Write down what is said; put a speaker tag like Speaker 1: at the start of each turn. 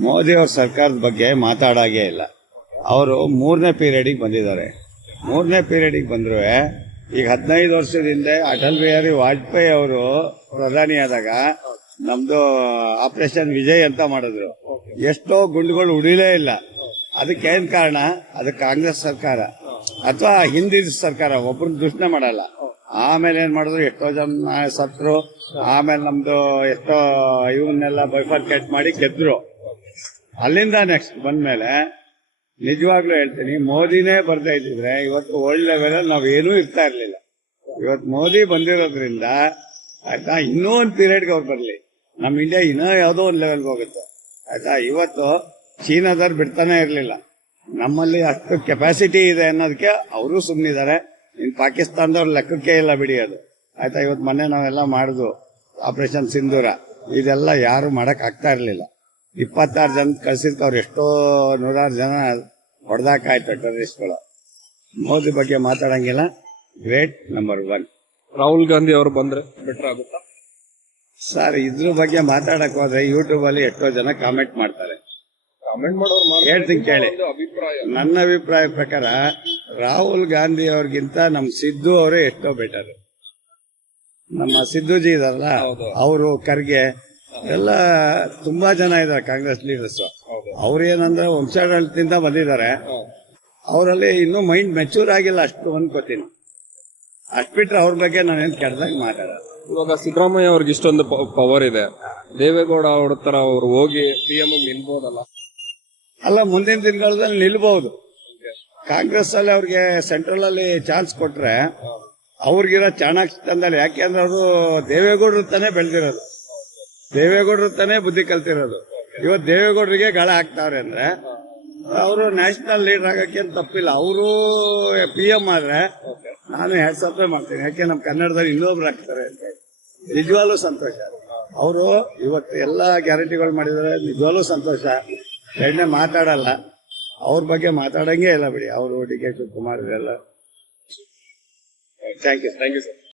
Speaker 1: ಮೋದಿ ಅವ್ರ ಸರ್ಕಾರದ ಬಗ್ಗೆ ಮಾತಾಡಾಗೆ ಇಲ್ಲ. ಅವರು ಮೂರನೇ ಪೀರಿಯಡಿಗೆ ಬಂದಿದ್ದಾರೆ. ಮೂರನೇ ಪೀರಿಯಡಿಗೆ ಬಂದ್ರು, ಈಗ ಹದಿನೈದು ವರ್ಷದ ಹಿಂದೆ ಅಟಲ್ ಬಿಹಾರಿ ವಾಜಪೇಯಿ ಅವರು ಪ್ರಧಾನಿ ಆದಾಗ ನಮ್ದು ಆಪರೇಷನ್ ವಿಜಯ್ ಅಂತ ಮಾಡಿದ್ರು. ಎಷ್ಟೋ ಗುಂಡುಗಳು ಉಳಿಲೇ ಇಲ್ಲ. ಅದಕ್ಕೆ ಏನ್ ಕಾರಣ? ಅದು ಕಾಂಗ್ರೆಸ್ ಸರ್ಕಾರ. ಅಥವಾ ಹಿಂದಿನ ಸರ್ಕಾರ ಒಬ್ಬರು ದೂಷಣೆ ಮಾಡಲ್ಲ. ಆಮೇಲೆ ಏನ್ ಮಾಡಿದ್ರು? ಎಷ್ಟೋ ಜನ ಸತ್ರು ಆಮೇಲೆ ನಮ್ದು ಎಷ್ಟೋ ಇವನ್ನೆಲ್ಲ ಬೈಫರ್ಕೇಟ್ ಮಾಡಿ ಗೆದ್ರು ಅಲ್ಲಿಂದ ನೆಕ್ಸ್ಟ್ ಬಂದ್ಮೇಲೆ ನಿಜವಾಗ್ಲೂ ಹೇಳ್ತೀನಿ, ಮೋದಿನೇ ಬರ್ತಾ ಇದ್ದಿದ್ರೆ ಇವತ್ತು ವರ್ಲ್ಡ್ ಲೆವೆಲ್ ನಾವ್ ಏನೂ ಇರ್ತಾ ಇರ್ಲಿಲ್ಲ. ಇವತ್ತು ಮೋದಿ ಬಂದಿರೋದ್ರಿಂದ ಆಯ್ತಾ, ಇನ್ನೂ ಒಂದು ಪೀರಿಯಡ್ಗೆ ಅವ್ರು ಬರ್ಲಿ. ನಮ್ ಇಂಡಿಯಾ ಇನ್ನೂ ಯಾವುದೋ ಒಂದು ಲೆವೆಲ್ಗೆ ಹೋಗುತ್ತೆ. ಆಯ್ತಾ, ಇವತ್ತು ಚೀನಾದವ್ರು ಬಿಡ್ತಾನೆ ಇರ್ಲಿಲ್ಲ. ನಮ್ಮಲ್ಲಿ ಅಷ್ಟು ಕೆಪಾಸಿಟಿ ಇದೆ ಅನ್ನೋದಕ್ಕೆ ಅವರು ಸುಮ್ಮನಿದ್ದಾರೆ ಇನ್ ಪಾಕಿಸ್ತಾನದವ್ರ ಲೆಕ್ಕಕ್ಕೆ ಇಲ್ಲ ಬಿಡಿ ಅದು. ಆಯ್ತಾ ಇವತ್ತು ಮೊನ್ನೆ ನಾವೆಲ್ಲ ಮಾಡುದು ಆಪರೇಷನ್ ಸಿಂಧೂರ ಇದೆಲ್ಲ ಯಾರು ಮಾಡಕ್ ಆಗ್ತಾ ಇರ್ಲಿಲ್ಲ. ಇಪ್ಪತ್ತಾರು ಜನ ಕಳ್ಸಿದ್ಕೆ ಅವ್ರು ಎಷ್ಟೋ ನೂರಾರು ಜನ ಹೊಡೆದಾಕಾಯ್ತು ಟೆರರಿಸ್ಟ್ಗಳು ಮೋದಿ ಬಗ್ಗೆ ಮಾತಾಡಂಗಿಲ್ಲ. Great number one
Speaker 2: Rahul Gandhi ಅವರು ಬಂದ್ರೆ ಬೆಟರ್ ಆಗುತ್ತಾ?
Speaker 1: ಸರ್ ಇದ್ರ ಬಗ್ಗೆ ಮಾತಾಡಕ್ ಹೋದ್ರೆ ಯೂಟ್ಯೂಬ್ ಅಲ್ಲಿ ಎಷ್ಟೋ ಜನ ಕಾಮೆಂಟ್ ಮಾಡ್ತಾರೆ.
Speaker 2: ಕಾಮೆಂಟ್ ಮಾಡೋರು
Speaker 1: ಹೇಳ್ತೀನಿ ಕೇಳಿ.
Speaker 2: ಅಭಿಪ್ರಾಯ.
Speaker 1: ನನ್ನ ಅಭಿಪ್ರಾಯ ಪ್ರಕಾರ ರಾಹುಲ್ ಗಾಂಧಿ ಅವ್ರಿಗಿಂತ ನಮ್ ಸಿದ್ದು ಅವರೇ ಎಷ್ಟೋ ಬೆಟರ್ ನಮ್ಮ ಸಿದ್ದುಜಿ ಇದಾರಲ್ಲ ಅವರು ಖರ್ಗೆ ಎಲ್ಲ ತುಂಬಾ ಜನ ಇದಾರೆ ಕಾಂಗ್ರೆಸ್ ಲೀಡರ್ಸ್ ಅವ್ರು ಏನಂದ್ರೆ ವಂಶಾಡಳಿತದಿಂದ ಬಂದಿದ್ದಾರೆ. ಅವರಲ್ಲಿ ಇನ್ನೂ ಮೈಂಡ್ ಮೆಚೂರ್ ಆಗಿಲ್ಲ ಅಷ್ಟು ಅನ್ಕೋತೀನಿ ಅಷ್ಟು ಬಿಟ್ರೆ ಅವ್ರ ಬಗ್ಗೆ ನಾನೇನು ಕೆಟ್ಟದಾಗ ಮಾತಾಡೋದು
Speaker 2: ಇವಾಗ ಸಿದ್ದರಾಮಯ್ಯ ಅವ್ರಿಗೆ ಇಷ್ಟೊಂದು ಪವರ್ ಇದೆ. ದೇವೇಗೌಡ ಅವ್ರ ತರ ಅವ್ರು ಹೋಗಿ ಪಿ ಎಂ ನಿಲ್ಬೋದಲ್ಲ?
Speaker 1: ಅಲ್ಲ ಮುಂದಿನ ದಿನಗಳಲ್ಲಿ ನಿಲ್ಬಹುದು ಕಾಂಗ್ರೆಸ್ ಅಲ್ಲಿ ಅವ್ರಿಗೆ ಸೆಂಟ್ರಲ್ ಅಲ್ಲಿ ಚಾನ್ಸ್ ಕೊಟ್ರೆ ಅವ್ರಿಗಿರೋ ಚಾಣಾಕ್ಷತನದಲ್ಲಿ, ಯಾಕೆಂದ್ರೆ ಅವರು ದೇವೇಗೌಡರು ತಾನೇ ಬೆಳೆದಿರೋದು. ದೇವೇಗೌಡರು ತಾನೇ ಬುದ್ಧಿ ಕಲ್ತಿರೋದು. ಇವತ್ತು ದೇವೇಗೌಡರಿಗೆ ಗಾಳ ಹಾಕ್ತಾವ್ರೆ ಅಂದ್ರೆ, ಅವರು ನ್ಯಾಷನಲ್ ಲೀಡರ್ ಆಗಕ್ಕೆ ತಪ್ಪಿಲ್ಲ. ಅವರು ಪಿ ಎಂ ಆದ್ರೆ ನಾನು ಹೆಡ್ಸಪ್ಪೇ ಮಾಡ್ತೀನಿ. ಯಾಕೆ ನಮ್ಮ ಕನ್ನಡದಲ್ಲಿ ಇನ್ನೊಬ್ರು ಆಗ್ತಾರೆ ಅಂತ. ನಿಜವಾಗ್ಲೂ ಸಂತೋಷ. ಅವರು ಇವತ್ತು ಎಲ್ಲಾ ಗ್ಯಾರಂಟಿಗಳು ಮಾಡಿದ್ದಾರೆ. ನಿಜವಾಗ್ಲೂ ಸಂತೋಷ. ಎರಡನೇ ಮಾತಾಡಲ್ಲ. ಅವ್ರ ಬಗ್ಗೆ ಮಾತಾಡಂಗೆ ಇಲ್ಲ ಬಿಡಿ. ಅವರು ಡಿ ಕೆ ಶಿವಕುಮಾರ್ ಎಲ್ಲ thank you
Speaker 2: thank you sir